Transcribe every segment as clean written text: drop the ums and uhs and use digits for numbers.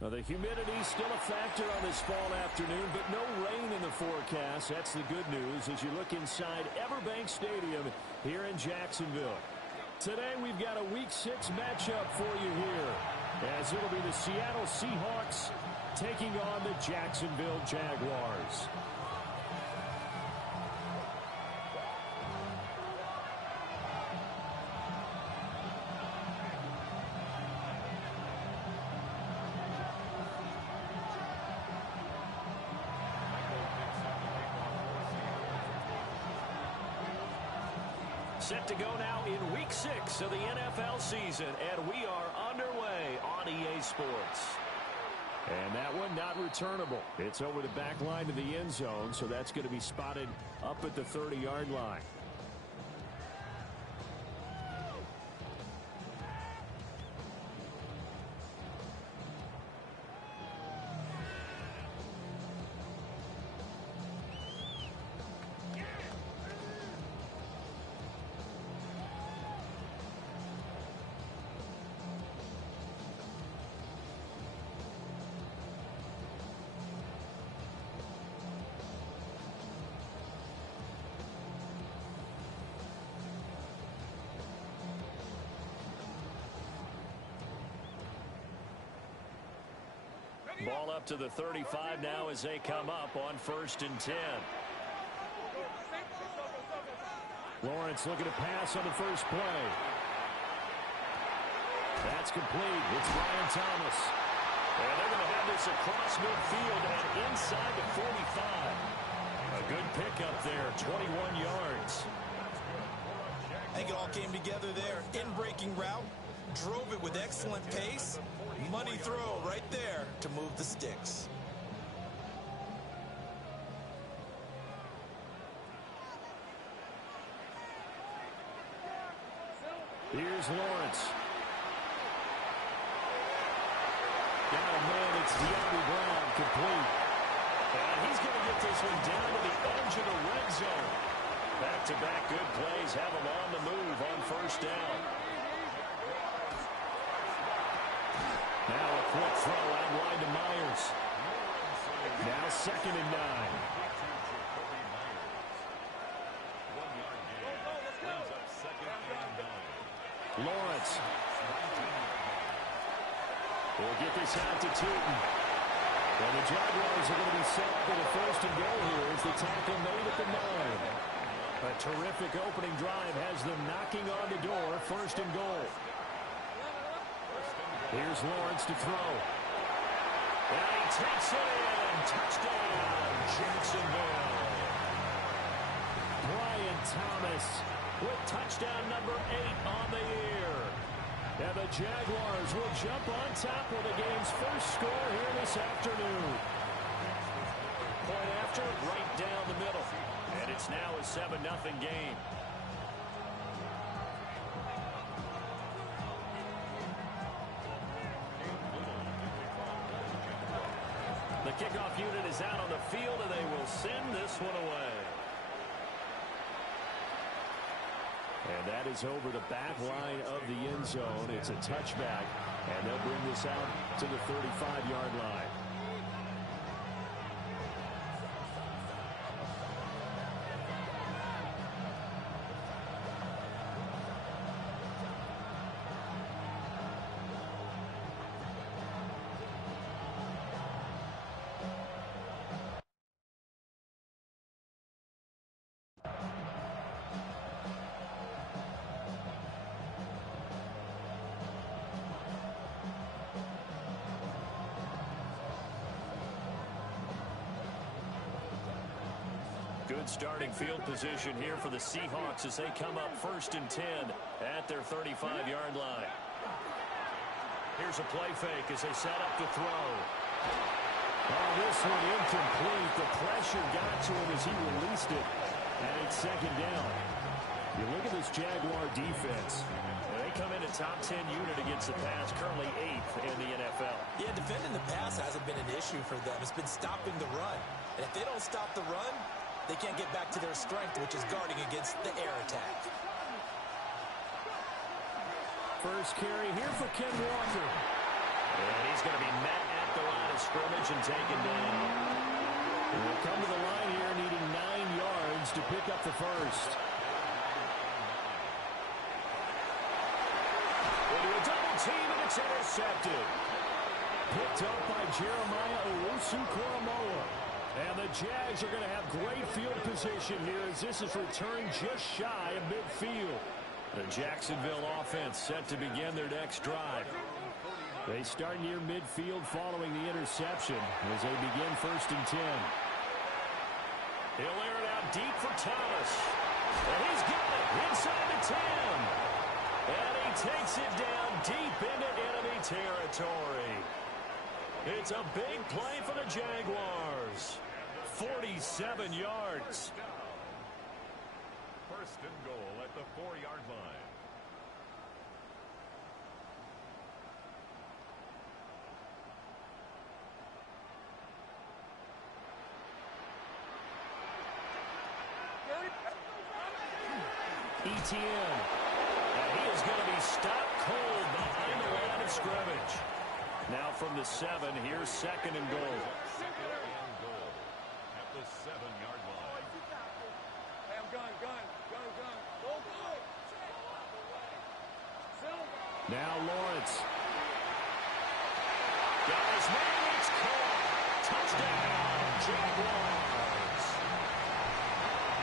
Well, the humidity's still a factor on this fall afternoon, but no rain in the forecast. That's the good news as you look inside Everbank Stadium here in Jacksonville. Today we've got a Week 6 matchup for you here, as it'll be the Seattle Seahawks taking on the Jacksonville Jaguars. Set to go now in Week 6 of the NFL season, and we are underway on EA Sports. And that one not returnable. It's over the back line to the end zone, so that's going to be spotted up at the 30-yard line. Ball up to the 35 now as they come up on 1st and 10. Lawrence looking to pass on the first play. That's complete. It's Brian Thomas. And they're going to have this across midfield and inside the 45. A good pickup there, 21 yards. I think it all came together there. In-breaking route, drove it with excellent pace. Money throw right there to move the sticks. Here's Lawrence. Got a man, it's De'Ami Brown, complete. And he's going to get this one down to the edge of the red zone. Back-to-back good plays have him on the move on 1st down. Now a quick throw out wide to Myers. Now 2nd and 9. Lawrence will get this out to Tootin. And the Jaguars are going to be set up with a 1st and goal here as the tackle made at the 9. A terrific opening drive has them knocking on the door, 1st and goal. Here's Lawrence to throw. And he takes it in. Touchdown, Jacksonville. Brian Thomas with touchdown number 8 on the year. And the Jaguars will jump on top of the game's first score here this afternoon. Point after, right down the middle. And it's now a 7-0 game. The kickoff unit is out on the field, and they will send this one away. And that is over the back line of the end zone. It's a touchback, and they'll bring this out to the 35-yard line. Good starting field position here for the Seahawks as they come up 1st and 10 at their 35-yard line. Here's a play fake as they set up to throw. Oh, this one incomplete. The pressure got to him as he released it, and it's 2nd down. You look at this Jaguar defense. They come in a top 10 unit against the pass, currently 8th in the NFL. Yeah, defending the pass hasn't been an issue for them. It's been stopping the run. And if they don't stop the run, they can't get back to their strength, which is guarding against the air attack. First carry here for Ken Walker. And he's going to be met at of scrimmage and taken down. And they'll come to the line here needing 9 yards to pick up the first. Into a double team, and it's intercepted. Picked up by Jeremiah Owusu-Koramoah. And the Jags are going to have great field position here as this is returned just shy of midfield. The Jacksonville offense set to begin their next drive. They start near midfield following the interception as they begin 1st and 10. He'll air it out deep for Thomas. And he's got it inside the 10. And he takes it down deep into enemy territory. It's a big play for the Jaguars. 47 yards. 1st and goal at the 4-yard line. ETN. And he is going to be stopped cold behind the line of scrimmage. Now from the 7, here's 2nd and goal. 2nd and goal at the 7-yard line. Now Lawrence. Got his man, it's caught. Touchdown, Jaguars.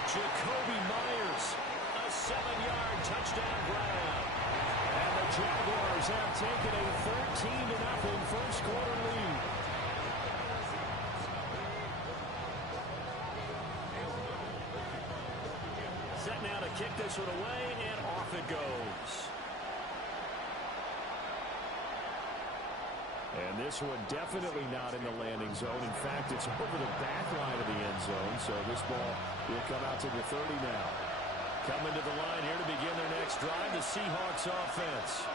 Jacoby Myers, a 7-yard touchdown grab. And the Jaguars have taken a 13-0 first quarter lead. Set now to kick this one away, and off it goes. And this one definitely not in the landing zone. In fact, it's over the back line of the end zone. So this ball will come out to the 30 now. Coming to the line here to begin their next drive, the Seahawks offense.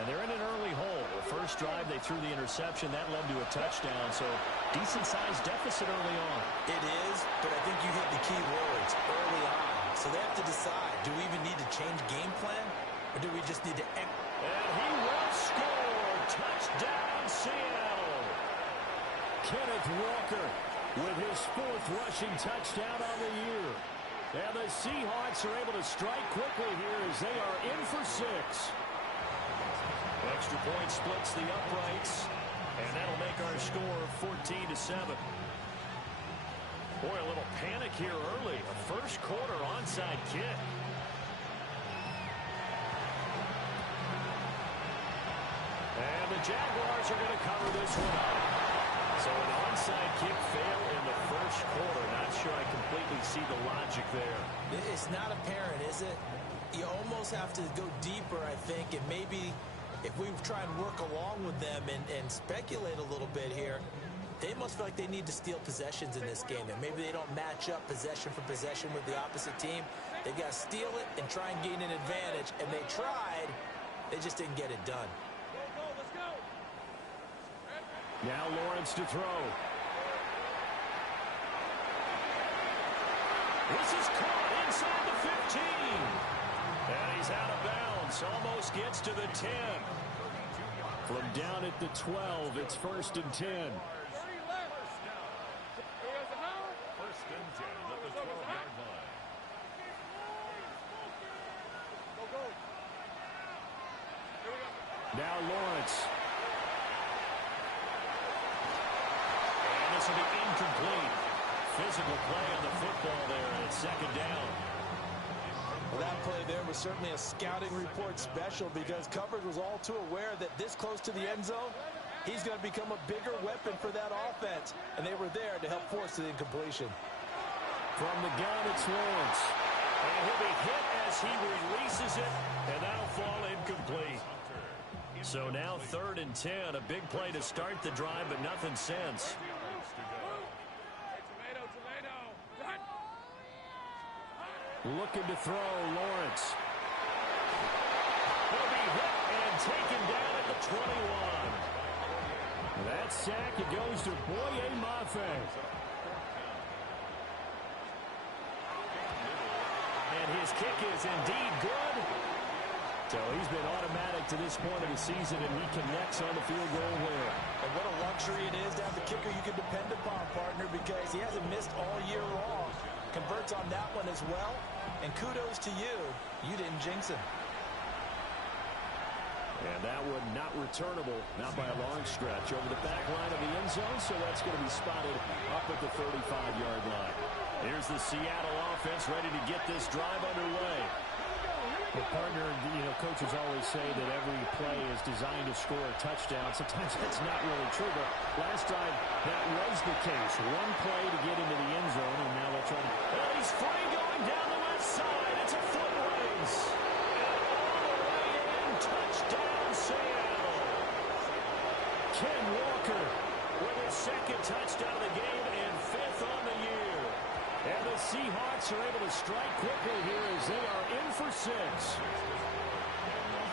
And they're in an early hole. The first drive, they threw the interception. That led to a touchdown, so decent-sized deficit early on. It is, but I think you hit the key words, early on. So they have to decide, do we even need to change game plan, or do we just need to... And he will score. Touchdown, Seattle. Kenneth Walker with his 4th rushing touchdown on the year. And the Seahawks are able to strike quickly here as they are in for 6. Extra point splits the uprights, and that'll make our score 14-7. Boy, a little panic here early. A first quarter onside kick. And the Jaguars are going to cover this one up. So an onside kick fail in the first quarter. Not sure I completely see the logic there. It's not apparent, is it? You almost have to go deeper, I think, and maybe if we try and work along with them and speculate a little bit here, they must feel like they need to steal possessions in this game. And maybe they don't match up possession for possession with the opposite team. They've got to steal it and try and gain an advantage. And they tried. They just didn't get it done. Now Lawrence to throw. This is caught inside the 15. And he's out of bounds. Almost gets to the 10. From down at the 12, it's 1st and 10. 1st and 10 at the 12-yard line. Now Lawrence. And this will be incomplete. Physical play on the football there, and it's 2nd down. Well, that play there was certainly a scouting report special because coverage was all too aware that this close to the end zone, he's going to become a bigger weapon for that offense, and they were there to help force the incompletion. From the gun, it's Lawrence. And he'll be hit as he releases it, and that'll fall incomplete. So now 3rd and 10, a big play to start the drive, but nothing since. Looking to throw, Lawrence. He'll be hit and taken down at the 21. That sack, it goes to Boye Mafe. And his kick is indeed good. So he's been automatic to this point of the season, and he connects on the field goal there. And what a luxury it is playmaker you can depend upon, partner, because he hasn't missed all year long. Converts on that one as well. And kudos to you. You didn't jinx him. And that one not returnable, not by a long stretch, over the back line of the end zone, so that's going to be spotted up at the 35-yard line. Here's the Seattle offense ready to get this drive underway. Well, partner, coaches always say that every play is designed to score a touchdown. Sometimes that's not really true, but last time that was the case. One play to get into the end zone, and now they're trying to... Well, he's free going down the left side. It's a foot race. Touchdown, Seattle. Ken Walker with his second touchdown of the game and fifth on the year. And the Seahawks are able to strike quickly here as they are in for 6.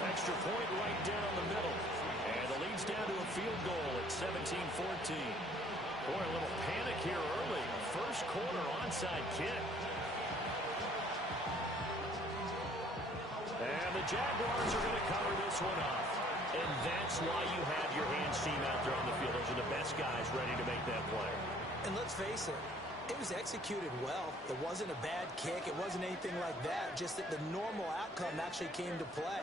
Extra point right down the middle. And the lead's down to a field goal at 17-14. Boy, a little panic here early. First quarter onside kick. And the Jaguars are going to cover this one up. And that's why you have your hands team out there on the field. Those are the best guys ready to make that play. And let's face it, it was executed well. It wasn't a bad kick. It wasn't anything like that. Just that the normal outcome actually came to play.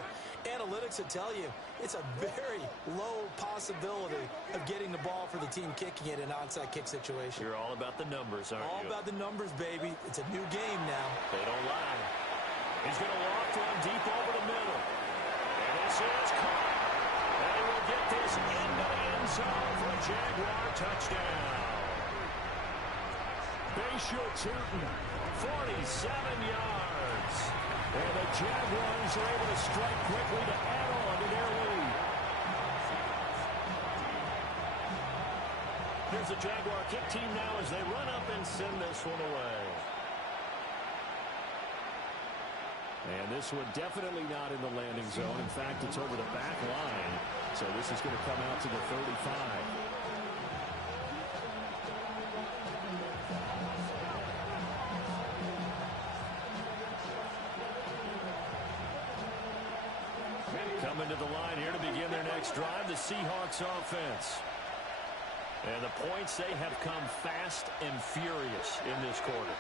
Analytics will tell you it's a very low possibility of getting the ball for the team kicking it in an onside kick situation. You're all about the numbers, aren't you? All about the numbers, baby. It's a new game now. They don't lie. He's going to loft one deep over the middle. And this is caught. And he will get this into the end zone for a Jaguar touchdown. Bayshore Tootin, 47 yards. And the Jaguars are able to strike quickly to add on to their lead. Here's the Jaguar kick team now as they run up and send this one away. And this one definitely not in the landing zone. In fact, it's over the back line. So this is going to come out to the 35. Coming to the line here to begin their next drive, the Seahawks offense. And the points, they have come fast and furious in this quarter.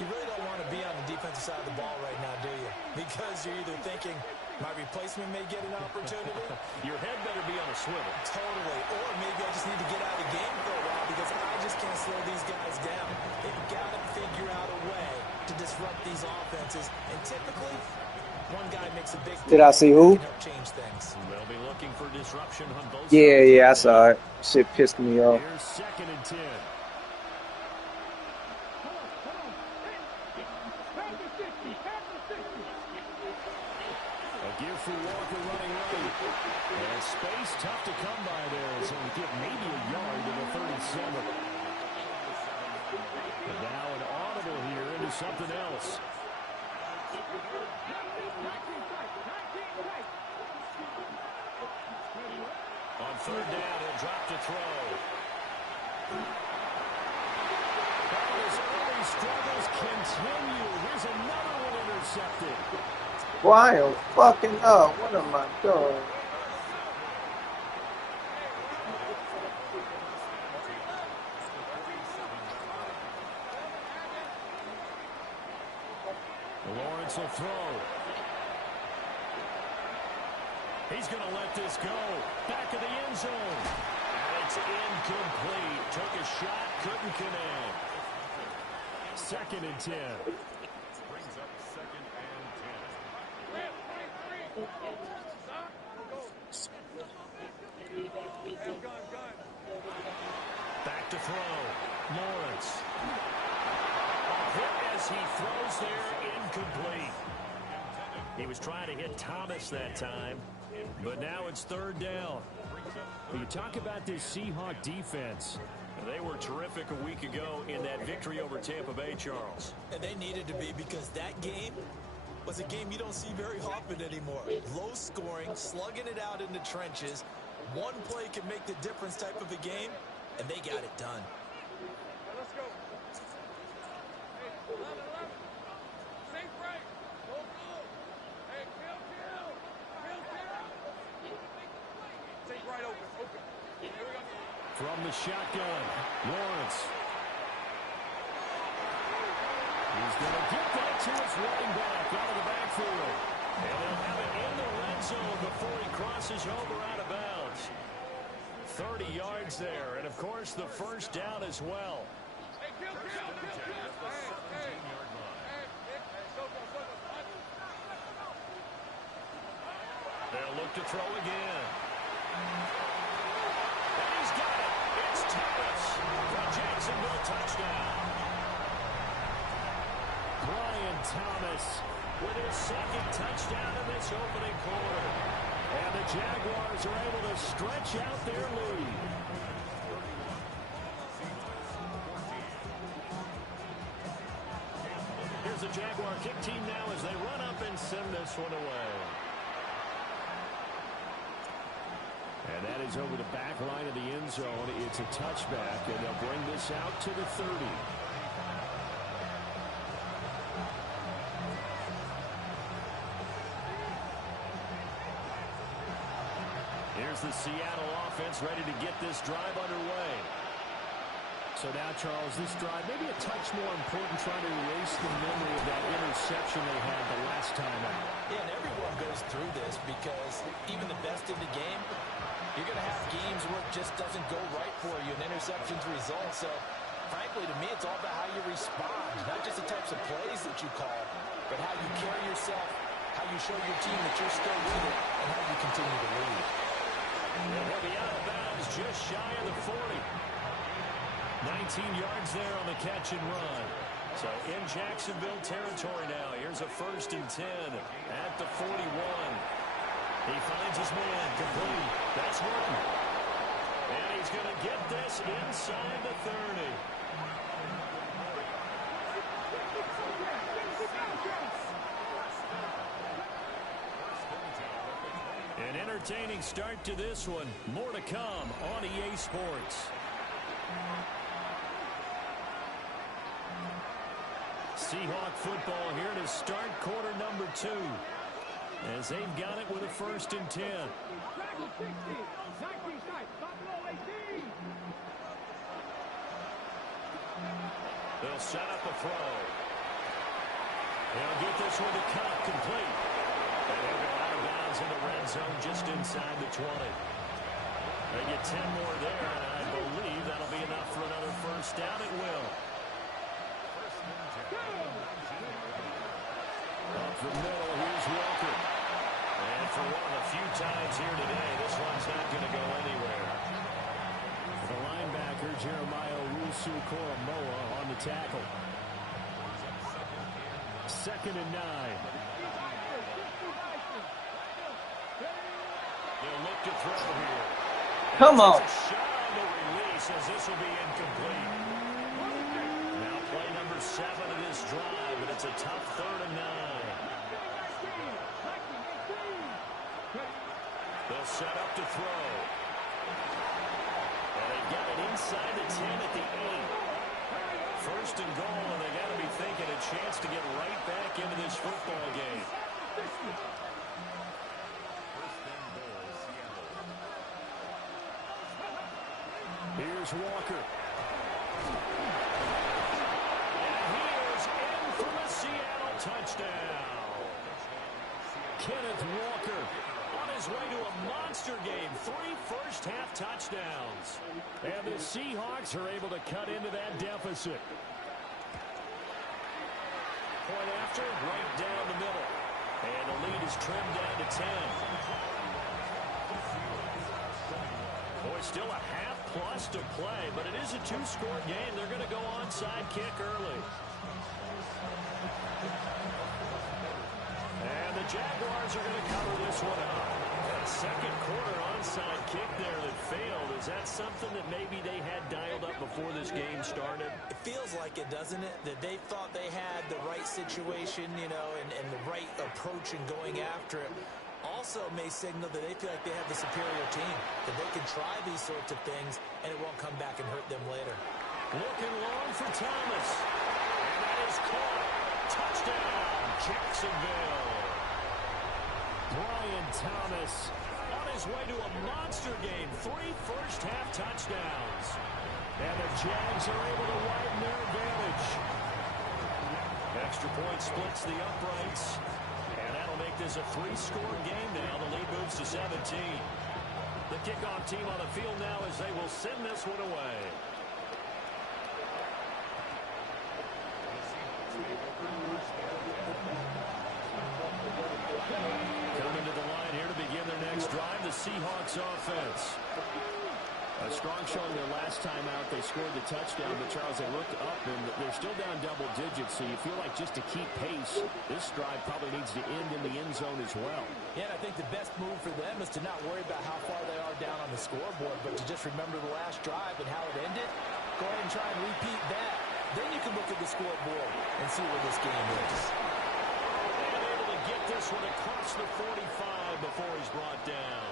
You really don't want to be on the defensive side of the ball right now, do you? Because you're either thinking, my replacement may get an opportunity. Your head better be on a swivel. Totally. Or maybe I just need to get out of the game for a while because I just can't slow these guys down. They've got to figure out a way to disrupt these offenses. And typically, one guy makes a big Did I see who? Change things. They'll be looking for disruption on both sides. Yeah, I saw it. Shit pissed me off. Here's 2nd and 10. A give for Walker running right. And space tough to come by there. So we get maybe a yard to the 37. And now an audible here into something else. On 3rd down, he'll drop to throw. His early struggles continue. Here's another one intercepted. Boy, I am fucking up. What am I doing? Lawrence will throw. He's going to let this go. Back of the end zone. And it's incomplete. Took a shot, couldn't connect. 2nd and 10. Brings up 2nd and 10. Back to throw. Lawrence. A hit as he throws there, incomplete. He was trying to hit Thomas that time, but now it's 3rd down. You talk about this Seahawk defense. They were terrific a week ago in that victory over Tampa Bay, Charles. And they needed to be because that game was a game you don't see very often anymore. Low scoring, slugging it out in the trenches. One play can make the difference type of a game, and they got it done. Let's go. Hey, 11. Safe right. Go. Hey, kill. Take right open. Here we go. From the shotgun, Lawrence. He's going to get that to his running back out of the backfield. And they'll have it in the red zone before he crosses over out of bounds. 30 yards there, and of course the first down as well. They'll look to throw again. And he's got it. It's Thomas for Jacksonville touchdown. Brian Thomas with his second touchdown in this opening quarter. And the Jaguars are able to stretch out their lead. Here's the Jaguar kick team now as they run up and send this one away. And that is over the back line of the end zone. It's a touchback, and they'll bring this out to the 30. Here's the Seattle offense ready to get this drive underway. So now, Charles, this drive maybe a touch more important, trying to erase the memory of that interception they had the last time out. Yeah, and everyone goes through this because even the best in the game, you're going to have games where it just doesn't go right for you, and interceptions result. So, frankly, to me, it's all about how you respond, not just the types of plays that you call, but how you carry yourself, how you show your team that you're still with it, and how you continue to lead. And he'll be out of bounds just shy of the 40. 19 yards there on the catch and run. So in Jacksonville territory now. Here's a 1st and 10 at the 41. He finds his man complete. That's Horton. And he's going to get this inside the 30. An entertaining start to this one. More to come on EA Sports. Seahawk football here to start quarter number 2. As they've got it with a 1st and 10. They'll set up a throw. They'll get this one to Cup complete. And they'll go out of bounds in the red zone just inside the 20. They get 10 more there, and I believe that'll be enough for another first down. It will. Up the middle, here's Walker. And for one of the few times here today, this one's not going to go anywhere. The linebacker, Jeremiah Owusu-Koramoah, on the tackle. 2nd and 9. They'll look to throw here. Come on. Shot on the release as this will be incomplete. Now play number 7 of this drive, and it's a tough 3rd and 9. They'll set up to throw. And they've got it inside the 10 at the 8. 1st and goal, and they got to be thinking a chance to get right back into this football game. Here's Walker. And he is in for a Seattle touchdown. Kenneth Walker On his way to a monster game. 3 first-half touchdowns. And the Seahawks are able to cut into that deficit. Point after, right down the middle. And the lead is trimmed down to 10. Boy, still a half plus to play, but it is a 2-score game. They're going to go onside kick early. And the Jaguars are going to cover this one up. That second quarter onside kick there that failed. Is that something that maybe they had dialed up before this game started? It feels like it, doesn't it? That they thought they had the right situation, you know, and the right approach in going after it. Also may signal that they feel like they have the superior team, that they can try these sorts of things, and it won't come back and hurt them later. Looking long for Thomas. And that is caught. Touchdown, Jacksonville. Brian Thomas On his way to a monster game. 3 first-half touchdowns. Jags are able to widen their advantage. Extra point splits the uprights. And that'll make this a 3-score game now. The lead moves to 17. The kickoff team on the field now as they will send this one away. Coming to the line here to begin their next drive, the Seahawks offense. A strong showing their last time out. They scored the touchdown, but Charles, they looked up, and they're still down double digits, so you feel like just to keep pace, this drive probably needs to end in the end zone as well. Yeah, and I think the best move for them is to not worry about how far they are down on the scoreboard, but to just remember the last drive and how it ended. Go ahead and try and repeat that. Then you can look at the scoreboard and see where this game is. And able to get this one across the 45 before he's brought down.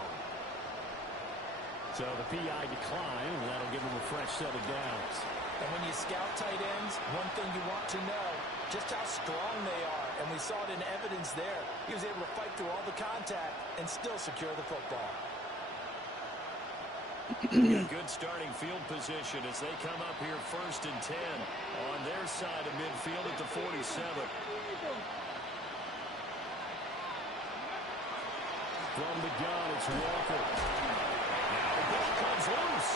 So the PI decline, and that'll give him a fresh set of downs. And when you scout tight ends, one thing you want to know, just how strong they are. And we saw it in evidence there. He was able to fight through all the contact and still secure the football. Good starting field position as they come up here 1st and 10 on their side of midfield at the 47. From the gun, it's Walker. Now the ball comes loose.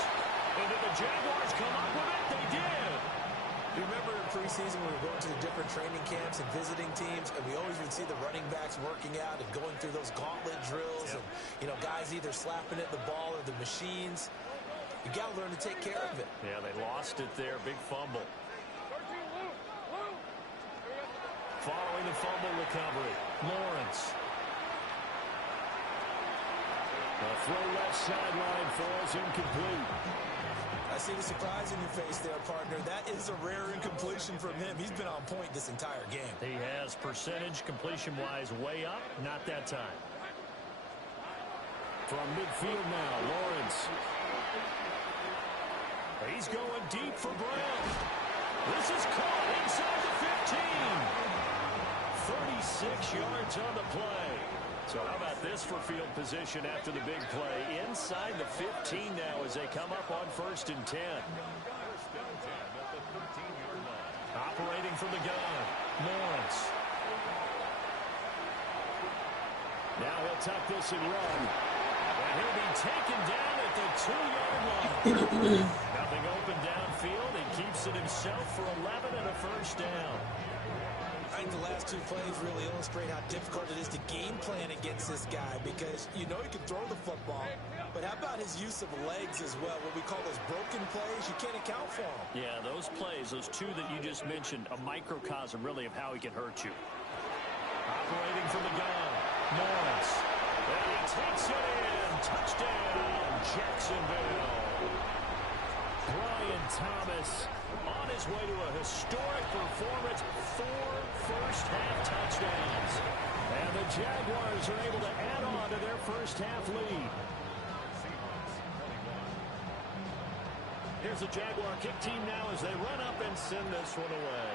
And did the Jaguars come up with it? They did. You remember in preseason when we were going to the different training camps and visiting teams, and we always would see the running backs working out and going through those gauntlet drills, and, you know, guys either slapping at the ball or the machines. You got to learn to take care of it. Yeah, they lost it there. Big fumble. Following the fumble recovery, Lawrence. A throw left sideline falls incomplete. I see the surprise in your face there, partner. That is a rare incompletion from him. He's been on point this entire game. He has percentage completion-wise way up. Not that time. From midfield now, Lawrence. He's going deep for Brown. This is caught inside the 15. 36 yards on the play. So how about this for field position after the big play? Inside the 15 now as they come up on 1st and 10. Operating from the gun, Lawrence. Now he'll tuck this and run. And he'll be taken down at the 2-yard line. Nothing open downfield. He keeps it himself for 11 and a first down. I think the last two plays really illustrate how difficult it is to game plan against this guy, because you know he can throw the football, but how about his use of legs as well, what we call those broken plays? You can't account for them. Yeah, those plays, those two that you just mentioned, a microcosm really of how he can hurt you. Operating from the gun, Lawrence. And he takes it in. Touchdown, Jacksonville. Brian Thomas on his way to a historic performance, 4 first-half touchdowns. And the Jaguars are able to add on to their first-half lead. Here's the Jaguar kick team now as they run up and send this one away.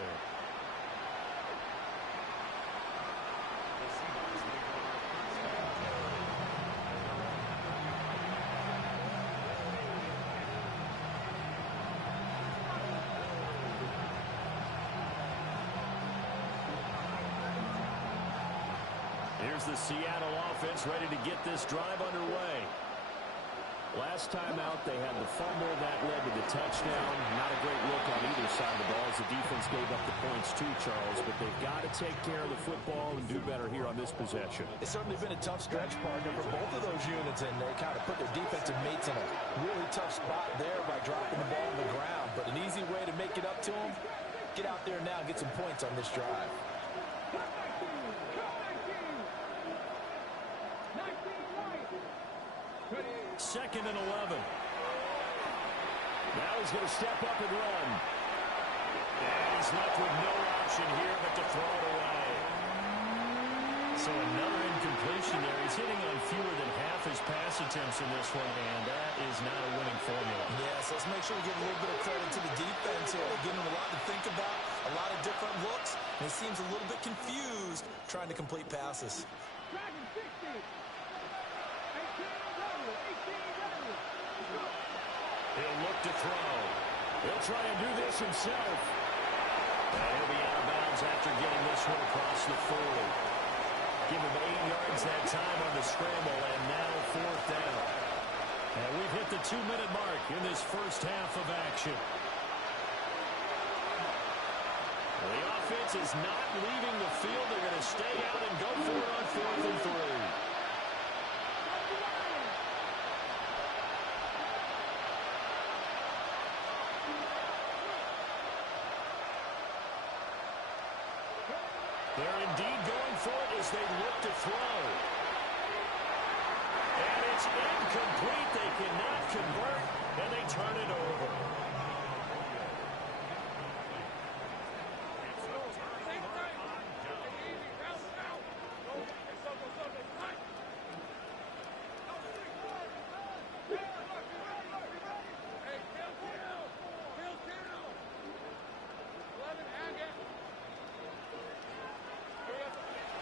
Here's the Seattle offense ready to get this drive underway. Last time out, they had the fumble that led to the touchdown. Not a great look on either side of the ball as the defense gave up the points too, Charles. But they've got to take care of the football and do better here on this possession. It's certainly been a tough stretch, partner, for both of those units, and they kind of put their defensive mates in a really tough spot there by dropping the ball on the ground. But an easy way to make it up to them, get out there now and get some points on this drive. 2nd and 11. Now he's going to step up and run. And he's left with no option here but to throw it away. So another incompletion there. He's hitting on fewer than half his pass attempts in this one, and that is not a winning formula. Yes, let's make sure we give a little bit of credit to the defense here. They're giving him a lot to think about, a lot of different looks, and he seems a little bit confused trying to complete passes. He'll look to throw. He'll try and do this himself. And he'll be out of bounds after getting this one across the 40. Give him 8 yards that time on the scramble, and now 4th down. And we've hit the 2-minute mark in this first half of action. The offense is not leaving the field. They're going to stay out and go for it on 4th and 3. They're indeed going for it as they look to throw. And it's incomplete. They cannot convert, and they turn it over.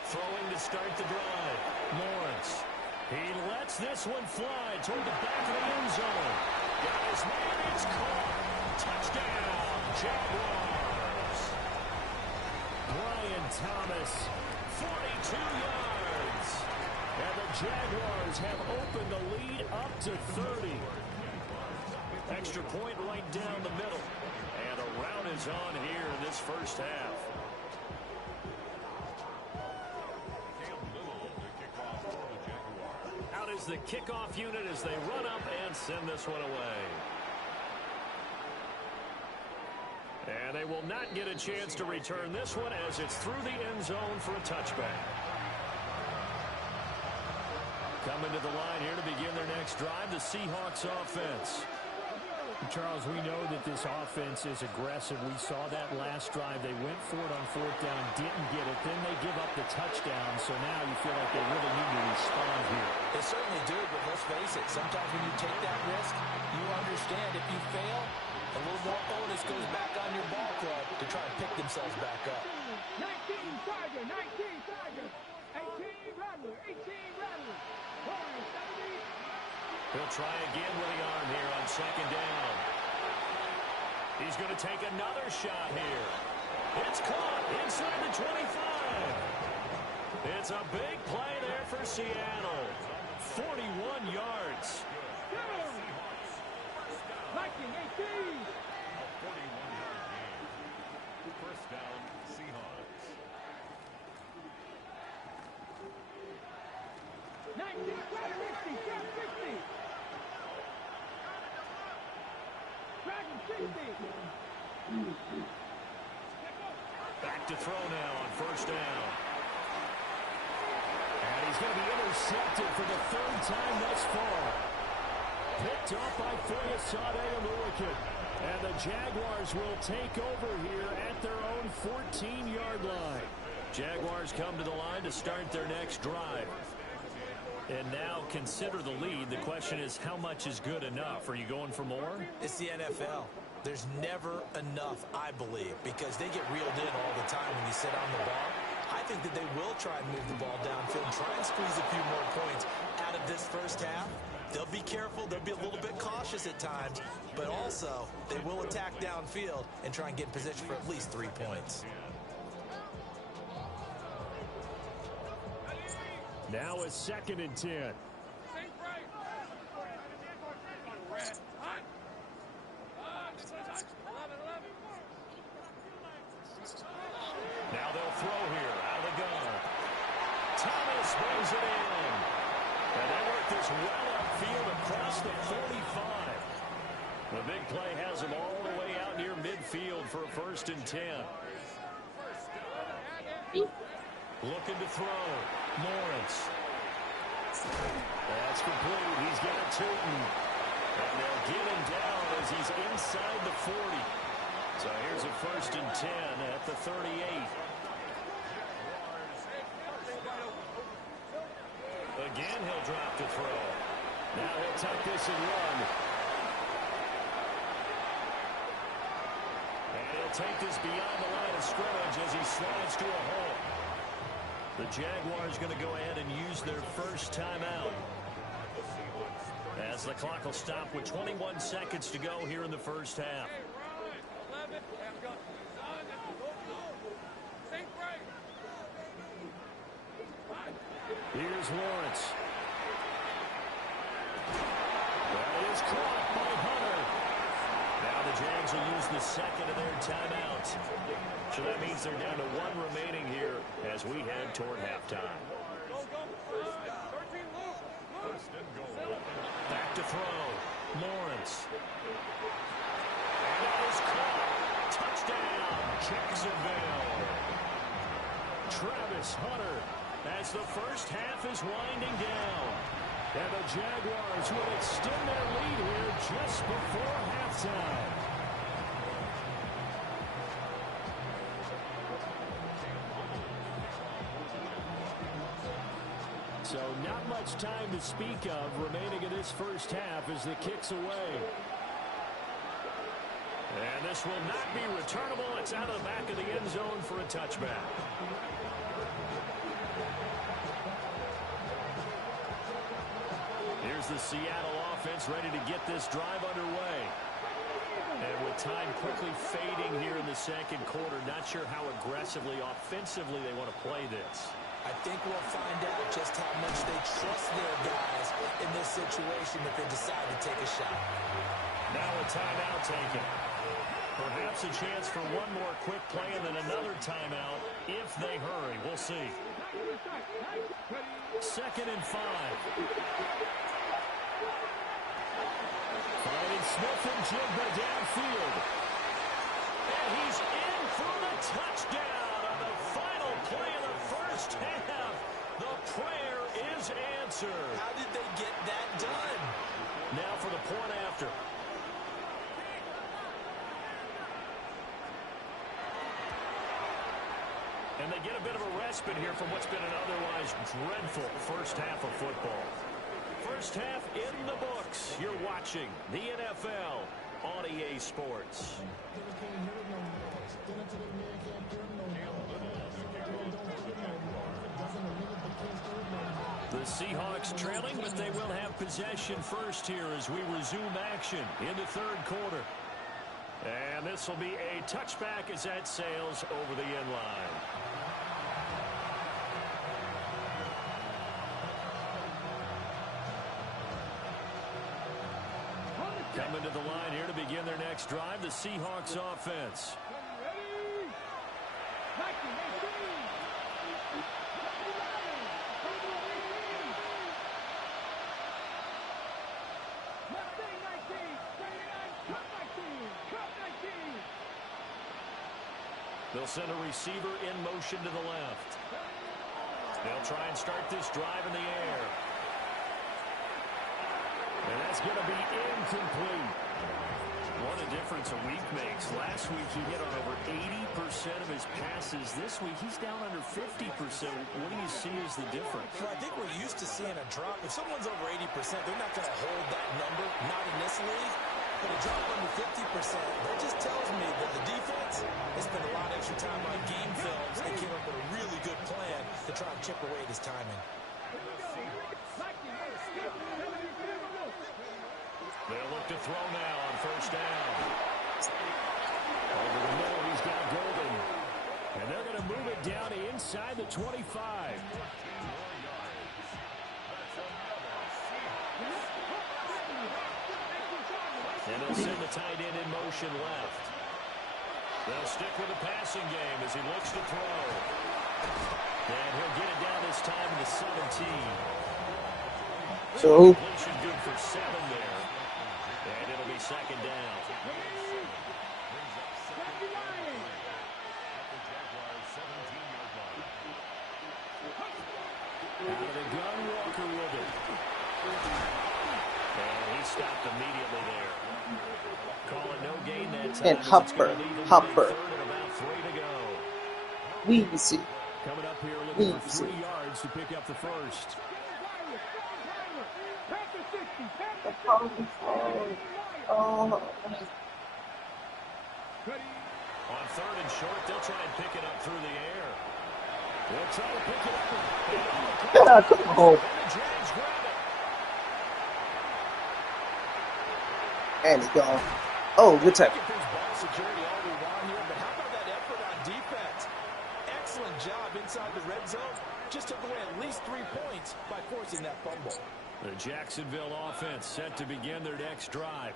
Throwing to start the drive. Lawrence. He lets this one fly toward the back of the end zone. Got his man. It's caught. Touchdown, Jaguars. Brian Thomas, 42 yards. And the Jaguars have opened the lead up to 30. Extra point right down the middle. And a rout is on here in this first half. Is the kickoff unit as they run up and send this one away. And they will not get a chance to return this one as it's through the end zone for a touchback. Coming to the line here to begin their next drive, the Seahawks offense. Charles, we know that this offense is aggressive. We saw that last drive. They went for it on 4th down, didn't get it. Then they give up the touchdown, so now you feel like they really need to respond here. They certainly do, but let's face it, sometimes when you take that risk, you understand if you fail, a little more onus goes back on your ball club to try and pick themselves back up. 19 Tiger, 19 Tiger, 18 Rattler, 18 Rattler, 70. He'll try again with the arm here on 2nd down. He's going to take another shot here. It's caught inside the 25. It's a big play there for Seattle. 41 yards. Viking 18. A 41-yard gain. First down, Seahawks. 19, 60, 60. Dragon 60. Back to throw now on 1st down. And he's going to be intercepted for the 3rd time thus far. Picked up by Foyesade Aluakin. And the Jaguars will take over here at their own 14-yard line. Jaguars come to the line to start their next drive. And now consider the lead. The question is, how much is good enough? Are you going for more? It's the NFL. There's never enough, I believe, because they get reeled in all the time when you sit on the ball. I think that they will try and move the ball downfield and try and squeeze a few more points out of this first half. They'll be careful. They'll be a little bit cautious at times, but also they will attack downfield and try and get in position for at least 3 points. Now a 2nd and 10. Now they'll throw here out of the gun. Thomas brings it in. And they work this well upfield across the 45. The big play has them all the way out near midfield for a 1st and 10. Looking to throw. Lawrence. That's complete. He's got Tootin. And they'll get him down as he's inside the 40. So here's a 1st and 10 at the 38. Again, he'll drop to throw. Now he'll tuck this and run. And he'll take this beyond the line of scrimmage as he slides to a hole. The Jaguars going to go ahead and use their first timeout. As the clock will stop with 21 seconds to go here in the first half. Here's Lawrence. That is caught by Hunter. Now the Jags will use the second of their timeouts. So that means they're down to one remaining here as we head toward halftime. Back to throw. Lawrence. And that is caught. Touchdown, Jacksonville. Travis Hunter as the first half is winding down. And the Jaguars will extend their lead here just before halftime. So not much time to speak of remaining in this first half as the kick's away. And this will not be returnable. It's out of the back of the end zone for a touchback. Here's the Seattle offense ready to get this drive underway. And with time quickly fading here in the second quarter, not sure how aggressively, offensively they want to play this. I think we'll find out just how much they trust their guys in this situation if they decide to take a shot. Now a timeout taken. Perhaps a chance for one more quick play and then another timeout if they hurry. We'll see. 2nd and 5. Finding Smith and Jigba downfield. And he's in for the touchdown on the final play of the first half. The prayer is answered. How did they get that done? Now for the point after. And they get a bit of a respite here from what's been an otherwise dreadful first half of football. First half in the books. You're watching the NFL on EA Sports. The Seahawks trailing, but they will have possession first here as we resume action in the third quarter. And this will be a touchback as that sails over the end line. Coming to the line here to begin their next drive, the Seahawks offense. They'll send a receiver in motion to the left. They'll try and start this drive in the air. And that's going to be incomplete. What a difference a week makes. Last week he hit on over 80% of his passes. This week he's down under 50%. What do you see as the difference? Well, I think we're used to seeing a drop. If someone's over 80%, they're not going to hold that number, not in this league. But a drop under 50%, that just tells me that the defense has spent a lot of extra time on game films and came up with a really good plan to try and chip away at his timing. They'll look to throw now on first down. Over the middle, he's got Golden. And they're going to move it down to inside the 25. And they'll send the tight end in motion left. They'll stick with the passing game as he looks to throw. And he'll get it down this time to 17. So Completion good for 7 there. And it'll be second down. Out of the gun, Walker with it. And he stopped immediately there. Calling no gain that time. and Hopper. Third and about 3 to go. Weezy. Coming up here looking for Weezy. 3 yards to pick up the first. Oh. On third and short, they'll try and pick it up through the air. They'll try to pick it up. Yeah, come on. And the Jags grab it. And he's gone. Oh, good tackle. If there's ball security all we 3 points by forcing that fumble. The Jacksonville offense set to begin their next drive.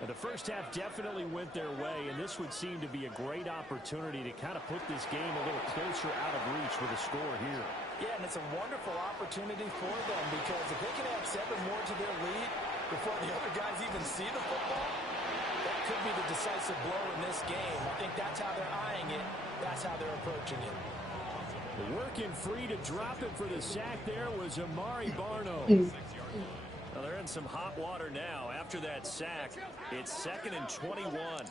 And the first half definitely went their way, and this would seem to be a great opportunity to kind of put this game a little closer out of reach with a score here. Yeah, and it's a wonderful opportunity for them because if they can add 7 more to their lead before the other guys even see the football, that could be the decisive blow in this game. I think that's how they're eyeing it. That's how they're approaching it. Working free to drop it for the sack there was Amari Barno. Well, they're in some hot water now. After that sack, it's 2nd and 21.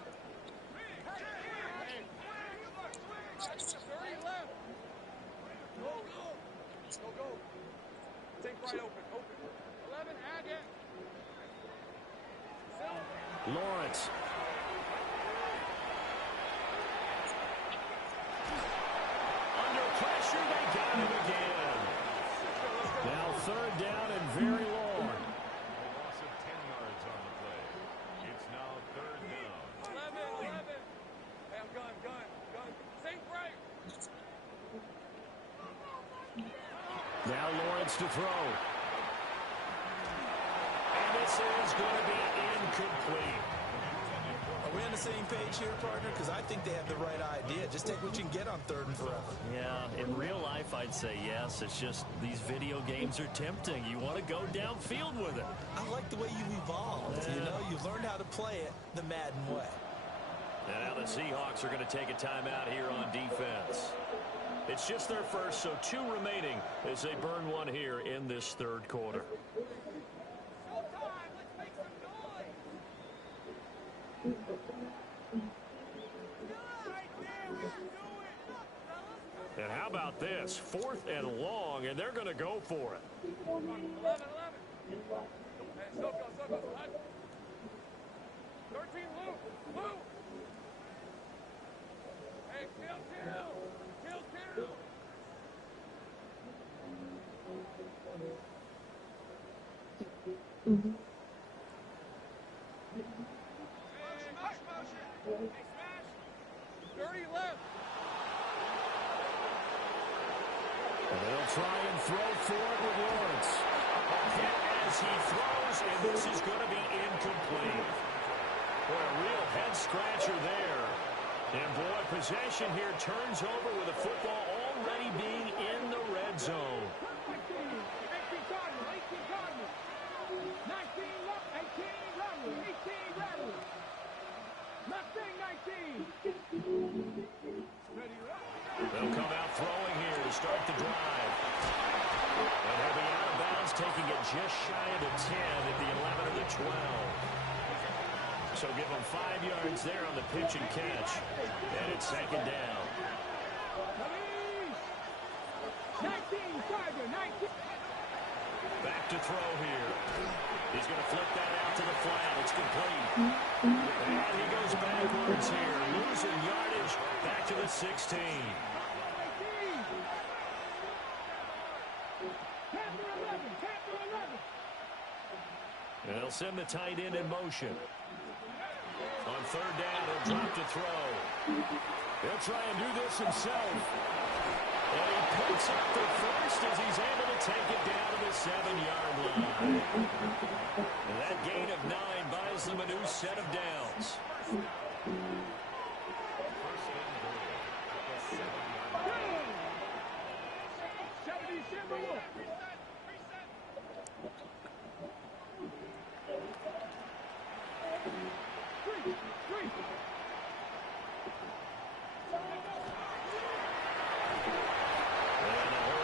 Lawrence. Under pressure, they got him again. Now 3rd down and very long. A loss of 10 yards on the play. It's now 3rd down. 11. Hey, I'm gun. Safe right. Now Lawrence to throw. And this is going to be incomplete. Are we on the same page here, partner? Because I think they have the right idea. Just take what you can get on 3rd and forever. Yeah, in real life, I'd say yes. It's just these video games are tempting. You want to go downfield with it. I like the way you evolved. Yeah. You know, you learned how to play it the Madden way. And now the Seahawks are going to take a timeout here on defense. It's just their first, so 2 remaining as they burn one here in this 3rd quarter. And how about this? 4th and long, and they're going to go for it. 11. Hey, so go. 13, Luke. Hey, kill. Mm-hmm. Dirty left. And they'll try and throw for it with Lawrence. Hit as he throws, and this is going to be incomplete. Boy, a real head-scratcher there. And, boy, possession here turns over with the football already being in the red zone. 18 Cardinals. 19 left. 18 Rebels. 18 Rebels. Mustang 19. They'll come out throwing here to start the drive. And they'll be out of bounds, taking it just shy of the 10 at the 11 of the 12. So give them 5 yards there on the pitch and catch. And it's 2nd down. 19 Tiger. 19. Back to throw here. He's going to flip that out to the flat. It's complete. And he goes backwards here, losing yardage back to the 16. And they'll send the tight end in motion. On 3rd down, he'll drop to throw. He'll try and do this himself. And he picks up the first as he's able to take it down to the 7-yard line. And that gain of 9 buys them a new set of downs.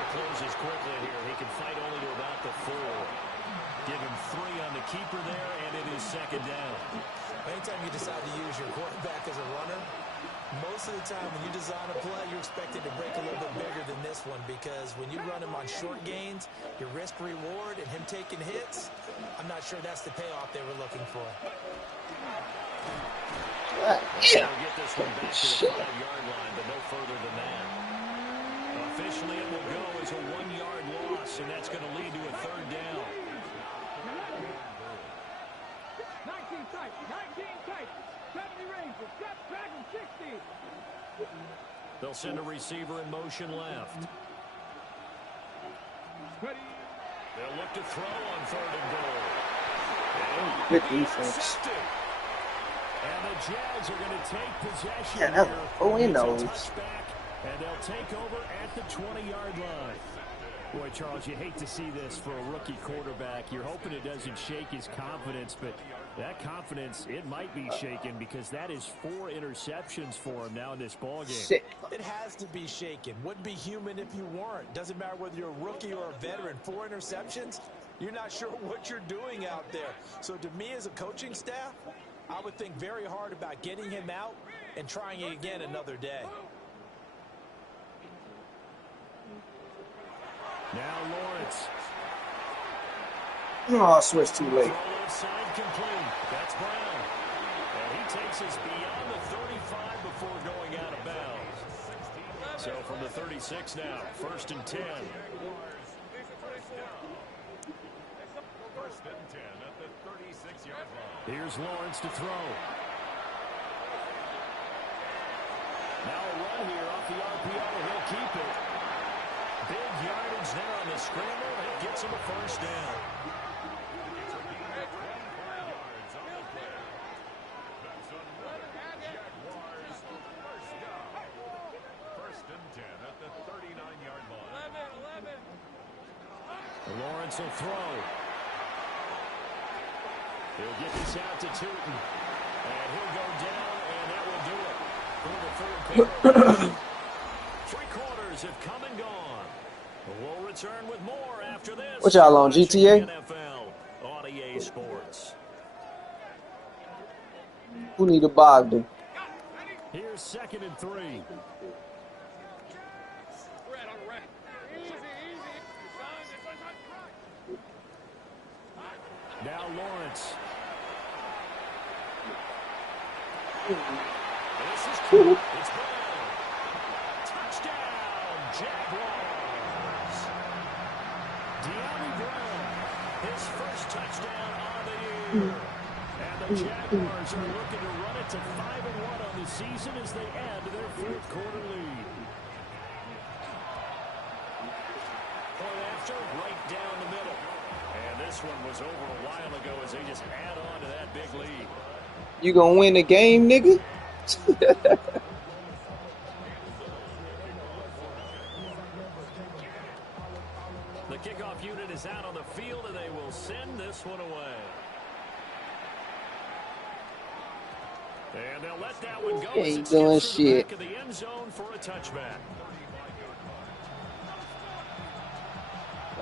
Closes quickly here. He can fight only to about the 4. Give him 3 on the keeper there, and it is 2nd down. Anytime you decide to use your quarterback as a runner, most of the time when you design a play, you're expected to break a little bit bigger than this one because when you run him on short gains, your risk-reward and him taking hits, I'm not sure that's the payoff they were looking for. Yeah. They'll get this one back to the 5-yard line, but no further than that. Officially, it will go as a 1-yard loss, and that's going to lead to a 3rd down. 19 tight, 70 Rangers, step back and 60. They'll send a receiver in motion left. to throw on 3rd and goal. Good defense. And the Jags are going to take possession Yeah, that here. was It's a nose. touchback, and they'll take over at the 20-yard line. Boy, Charles, you hate to see this for a rookie quarterback. You're hoping it doesn't shake his confidence, but that confidence, it might be shaken because that is 4 interceptions for him now in this ballgame. Sick. It has to be shaken. Wouldn't be human if you weren't. Doesn't matter whether you're a rookie or a veteran. 4 interceptions, you're not sure what you're doing out there. So to me as a coaching staff, I would think very hard about getting him out and trying it again another day. Now Lawrence. Oh, switch too late. Throw left side complete. That's Brown. And he takes us beyond the 35 before going out of bounds. So from the 36 now, 1st and 10. First and 10 at the 36-yard line. Here's Lawrence to throw. Now a run here off the RPO. He'll keep it. Big yardage there on the scramble. It gets him a 1st down. Yards on the play. That's another Jaguars first down. 1st and 10 at the 39-yard line. 11. Lawrence will throw. He'll get this out to Tootin. And he'll go down, and that will do it for the 3rd quarter. 3 quarters have come and gone. We'll return with more after this. What y'all on, GTA? NFL on EA Sports. Who need a Bogdan? Here's 2nd and 3. Red on red. Easy, easy. Now Lawrence. This is cool. It's Brown. Touchdown, Jaguars. De'Ami Brown. His first touchdown on the year. And the Jaguars are looking to run it to 5-1 on the season as they add to their 4th quarter lead. Point after, right down the middle. And this one was over a while ago as they just add on to that big lead. You gonna win the game, nigga? The kickoff unit is out on the field, and they will send this one away. And they'll let that one go. as Ain't it doing skips through the shit. back of the end zone for a touchback.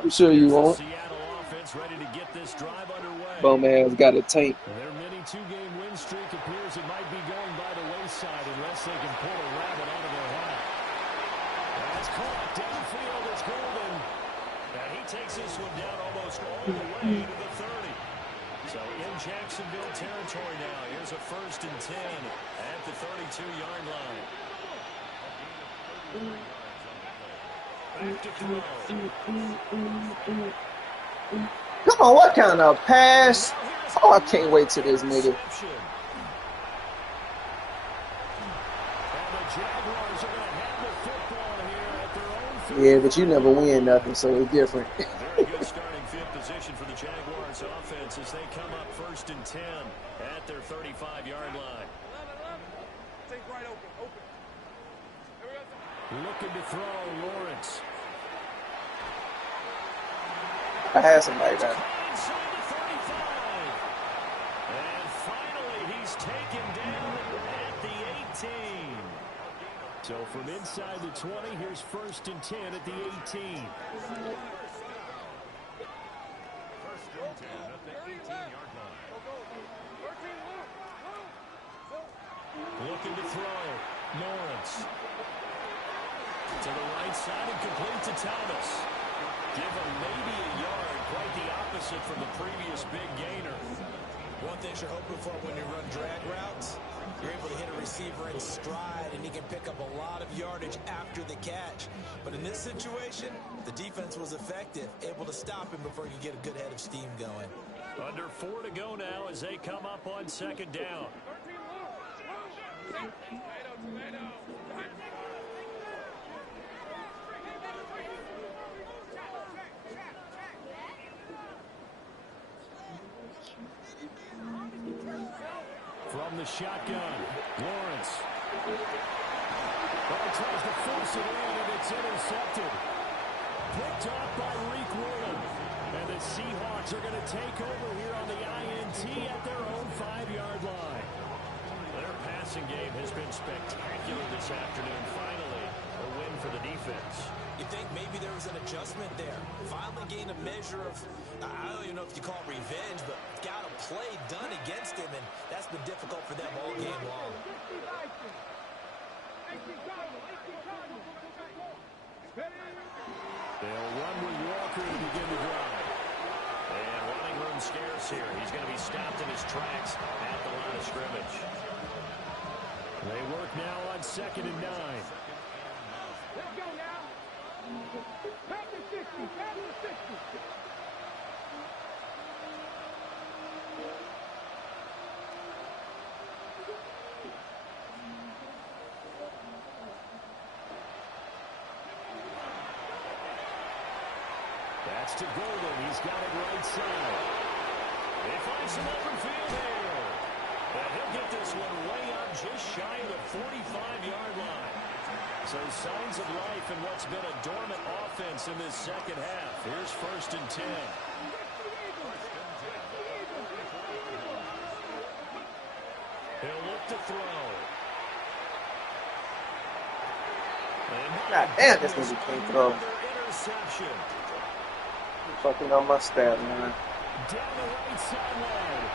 I'm sure you won't. Seattle offense ready to get this drive underway. Bum ass got a tank. Their mini 2-game win streak appears it might be going by the wayside unless they can pull a rabbit out of their hat. That's caught downfield. It's Golden. And he takes this one down almost all the way to the 30. So in Jacksonville territory now. Here's a 1st and 10 at the 32-yard line. Back to throw. Come on, what kind of pass? Oh, I can't wait to this nigga. Interception. And the Jaguars are going to have the football here at their own field. Yeah, but you never win nothing, so it's different. Very good starting field position for the Jaguars offense as they come up 1st and 10 at their 35-yard line. 11. Take right open. Open. Here we go. Looking to throw, Lawrence. I had somebody that. Inside the 35. And finally, he's taken down at the 18. So from inside the 20, here's 1st and 10 at the 18. 1st and 10 at the 18-yard line. 13, move. Looking to throw. Lawrence. To the right side and complete to Thomas. Give him maybe a yard. Quite the opposite from the previous big gainer. One thing you're hoping for when you run drag routes, you're able to hit a receiver in stride, and he can pick up a lot of yardage after the catch. But in this situation, the defense was effective, able to stop him before he could get a good head of steam going. Under 4 to go now as they come up on 2nd down. 13, move. Tomato. From the shotgun, Lawrence. Well, tries to force it in, and it's intercepted. Picked off by Reek Woolen. And the Seahawks are going to take over here on the INT at their own 5-yard line. Their passing game has been spectacular this afternoon. Finally, a win for the defense. You think maybe there was an adjustment there. Finally gained a measure of, I don't even know if you call it revenge, but got a play done against him, and that's been difficult for them all game long. They'll run with Walker to begin the drive. And running room scarce here. He's going to be stopped in his tracks at the line of scrimmage. They work now on 2nd and 9. Let's go now. Back to 60. Back to 60. That's to Golden. He's got it right side. They find some open field here. And he'll get this one way up just shy of the 45-yard line. So signs of life in what's been a dormant offense in this second half. Here's 1st and 10. He'll look to throw. God damn, this nigga can't throw. Interception. Fucking on my stat, man. Down the right sideline.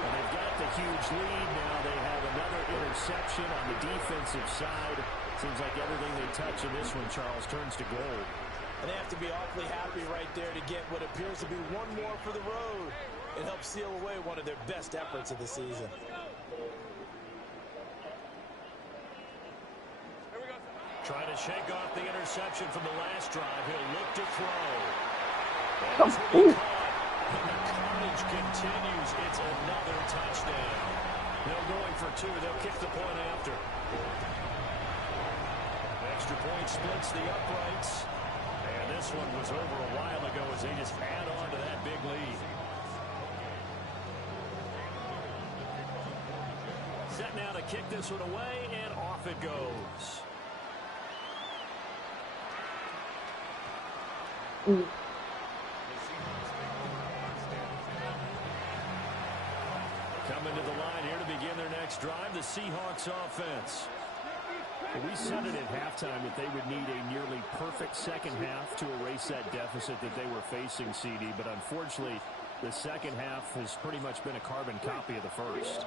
And they've got the huge lead now. They have another interception on the defensive side. Seems like everything they touch in this one, Charles, turns to gold. And they have to be awfully happy right there to get what appears to be one more for the road. It helps seal away one of their best efforts of the season. Trying to shake off the interception from the last drive. He'll look to throw. Come And the carnage continues. It's another touchdown. They're going for 2. They'll kick the point after. Extra point splits the uprights. And this one was over a while ago as they just add on to that big lead. Set now to kick this one away, and off it goes. Coming to the line here to begin their next drive, the Seahawks offense. Well, we said it at halftime that they would need a nearly perfect second half to erase that deficit that they were facing, CD. But unfortunately, the second half has pretty much been a carbon copy of the first.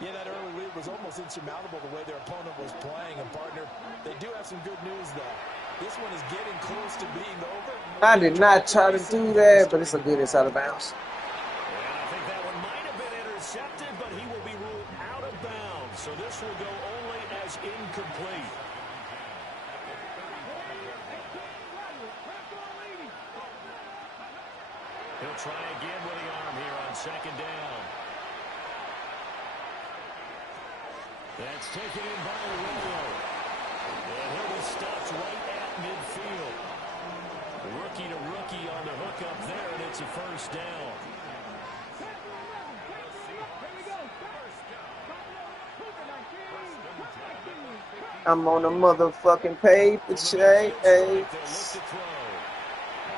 Yeah, that early lead was almost insurmountable the way their opponent was playing. And, partner, they do have some good news, though. This one is getting close to being over. I did not try to do that, but it's a good. It's out of bounds. And I think that one might have been intercepted, but he will be ruled out of bounds. So this will go only as incomplete. He'll try again with the arm here on 2nd down. That's taken in by Arroyo. And he'll be stopped right at midfield. Rookie to rookie on the hook up there, and it's a 1st down. I'm on the motherfucking paper chase. Now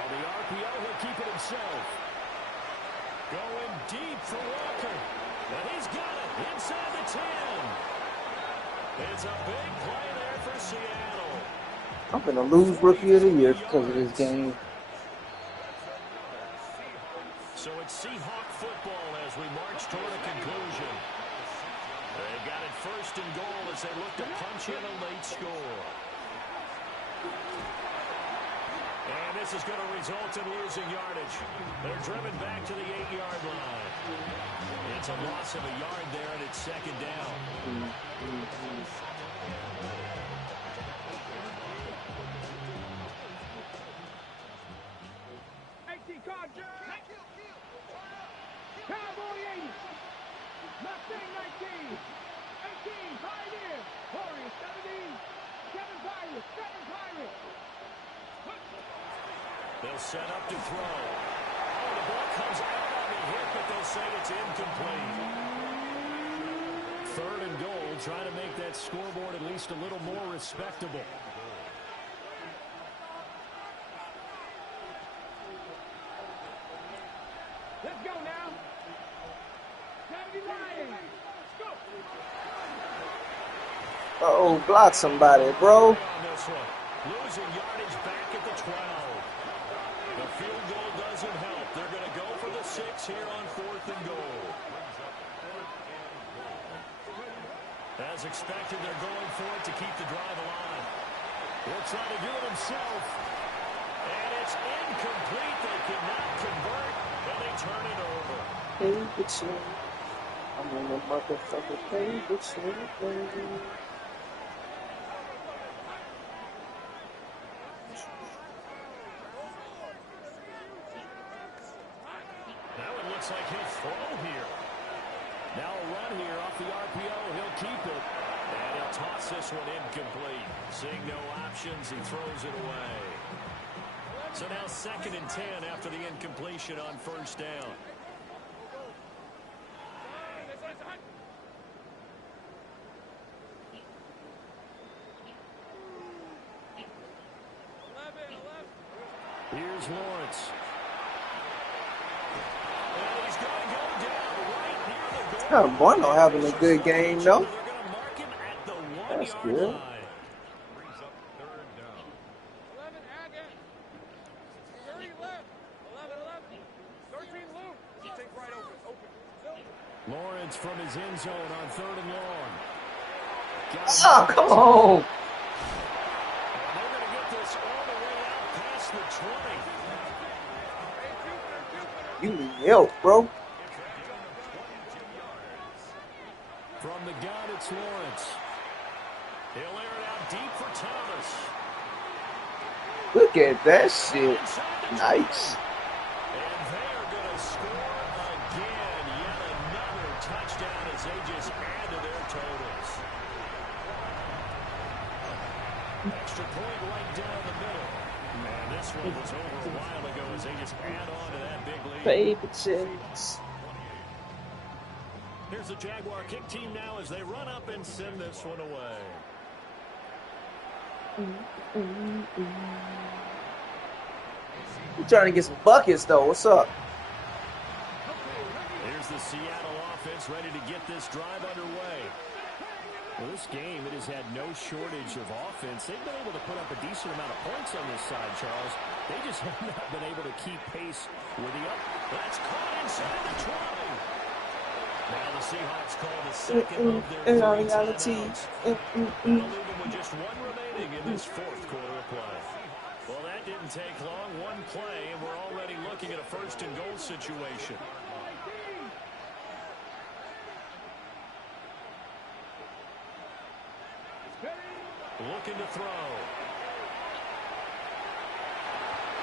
the RPO will keep it himself. Going deep for Walker. And he's got it inside the 10. It's a big play there for Seattle. I'm gonna lose Rookie of the Year because of this game. So it's Seahawk football as we march toward a conclusion. They've got it 1st and goal as they look to punch in a late score. And this is going to result in losing yardage. They're driven back to the 8-yard line. It's a loss of a yard there, and it's 2nd down. Cowboy 80. Mustang 19. 18. Pioneer. Warrior 17. 7 Pirates. 7 Pirates. They'll set up to throw. Oh, the ball comes out on the hit, but they'll say it's incomplete. 3rd and goal, trying to make that scoreboard at least a little more respectable. Let's go now. 79. Let's go. Uh-oh, block somebody, bro. On this one. Losing yardage back at the 12. The field goal doesn't help. They're going to go for the 6 here on 4th and goal. As expected, they're going for it to keep the drive alive. Will try to do it himself. And it's incomplete. They cannot convert, and they turn it over. Favorite song. I'm on the motherfucker favorite song. Now it looks like he'll throw here. Now a run here off the RPO. He'll keep it. And he'll toss this one incomplete. Seeing no options, he throws it away. So now 2nd and 10 after the incompletion on 1st down. Here's Lawrence. And he's going to go down right near the goal. Oh, Bono having a good game, though. They're going to mark him at the 1-yard That's good. line. Brings up 3rd down. 11 Agate. 30 left. 11, 11. 13 loop. Take right open. Lawrence from his end zone on 3rd and long. Oh, come on. They're going to get this all the way out past the 20. You need help, bro. From the gun, it's Lawrence. He'll air it out deep for Thomas. Look at that shit. Nice. And they're going to score again. Yet another touchdown as they just add to their totals. Extra point right down the middle. And this one was over a while ago as they just add on to that big lead. Favorite six. Here's the Jaguar kick team now as they run up and send this one away. You trying to get some buckets, though. What's up? Here's the Seattle offense ready to get this drive underway. Well, this game, it has had no shortage of offense. They've been able to put up a decent amount of points on this side, Charles. They just have not been able to keep pace with the up. That's caught inside the 20. Now the Seahawks call the second of their 3 timeouts. They'll leave them with just 1 remaining in this 4th quarter of play. Well, that didn't take long. 1 play, and we're already looking at a 1st and goal situation. Looking to throw.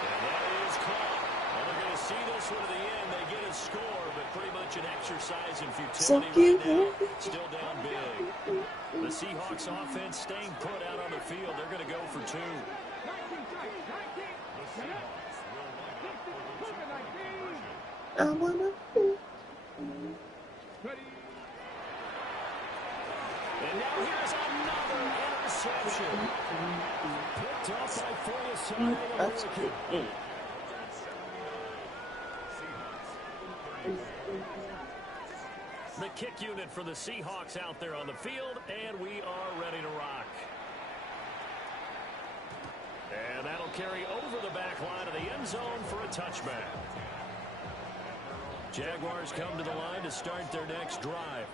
And that is caught. Well, they're going to see this one to the end. They get a score, but pretty much an exercise in futility right now. Still down big. The Seahawks offense staying put out on the field. They're going to go for 2. I wanna. And now here's another interception. Picked off by Foyesade. That's good. The kick unit for the Seahawks out there on the field, and we are ready to rock. And that'll carry over the back line of the end zone for a touchback. Jaguars come to the line to start their next drive.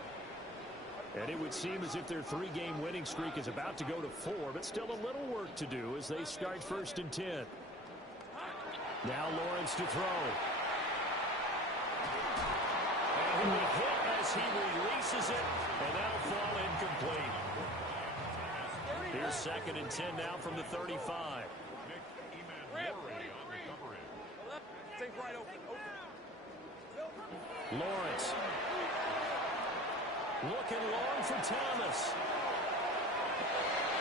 And it would seem as if their 3-game winning streak is about to go to 4, but still a little work to do as they start 1st and 10. Now Lawrence to throw. And he'll be hit as he releases it, and that'll fall incomplete. Here's 2nd and 10 now from the 35. Lawrence. Looking long for Thomas.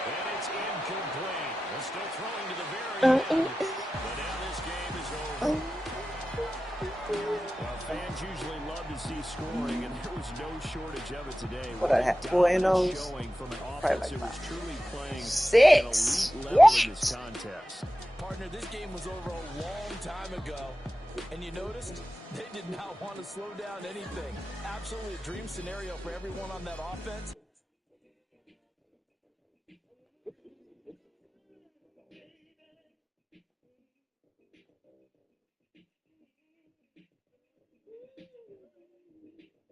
And it's incomplete. They're still throwing to the very end. But now this game is over. Fans usually love to see scoring, and there was no shortage of it today. What I have, 4 and Dominant 0s? showing from an Probably offense like that was 5. truly playing 6. at an elite level in this What? contest. Partner, this game was over a long time ago. And you noticed they did not want to slow down anything. Absolutely a dream scenario for everyone on that offense.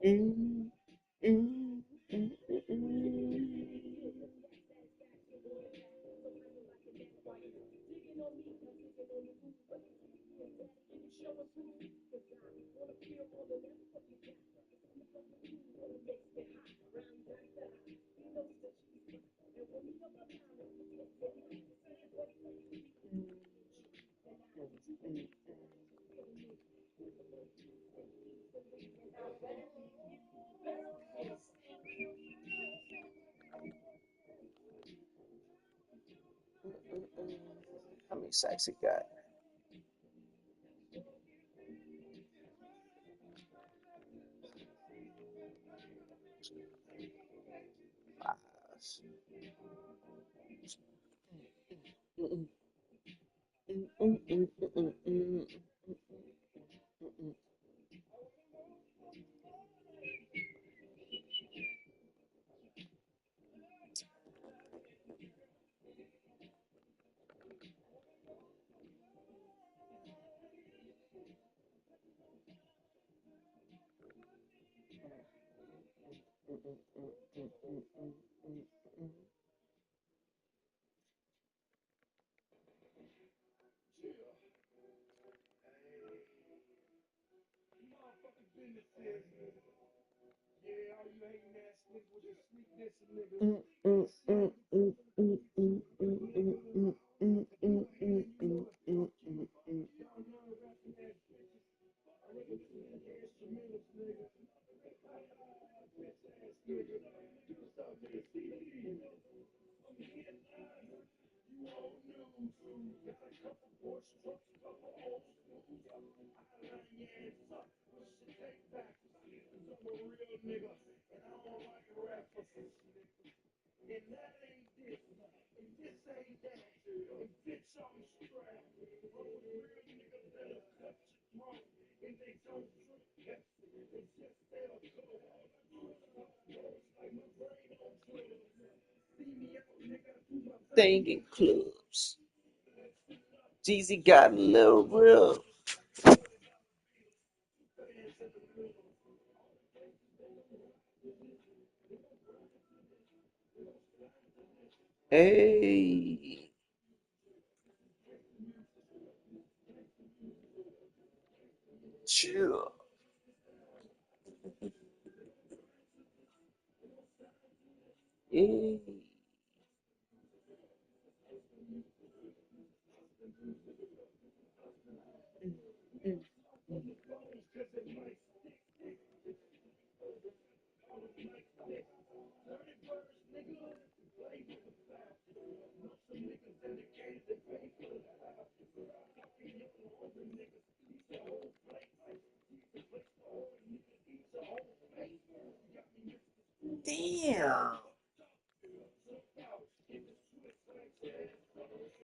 Mm, mm, mm, mm, mm. How many sacks he got? Five. Mm, mm, mm, mm, mm, mm, mm. Thinking clubs. Jeezy got a little real. Hey. Chill. Hey. Damn.